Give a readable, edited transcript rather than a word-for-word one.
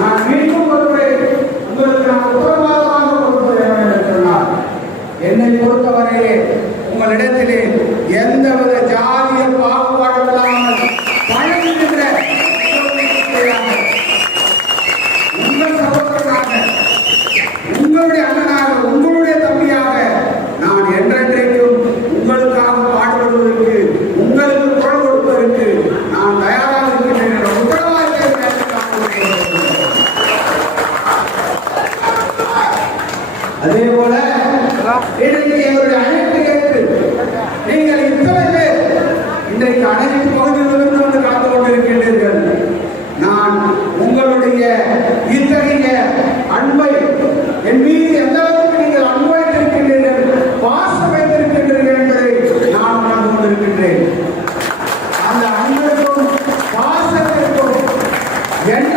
நான் மீண்டும் ஒருமுறை உங்களுக்கு நான் உத்தரவாதமாக கொடுப்பது சொன்னார். என்னை பொறுத்தவரையிலே உங்களிடத்திலே எந்தவித ஜாதிய பாகுபாடு இல்லாமல் பழகுகின்ற உங்கள் சகோதரனாக, உங்களுடைய அண்ணனாக, உங்களுடைய தம்பியாக நான் என்றென்றைக்கும் உங்களுக்காக பாடுபடுவதற்கு, உங்களுக்கு குரல் கொடுப்பதற்கு நான் தயாராக இருக்கின்றேன் என்ற உத்தரவாதத்தை அதே போல இன்றைக்கு எங்களுடைய அழைப்பு ஏற்று நீங்கள் இத்தனை பேர் இன்றைக்கு அனைத்து பகுதிகளிலிருந்து வந்து கலந்து கொண்டிருக்கின்றீர்கள். நான் உங்களுடைய இத்தகைய அன்பை, என் மீது எந்த அளவுக்கு நீங்கள் அன்பு வைத்திருக்கின்றீர்கள், பாசம் வைத்திருக்கின்றீர்கள் என்பதை நான் உணர்ந்து கொண்டிருக்கின்றேன். அந்த அன்பிற்கும் பாசத்திற்கும் என்ன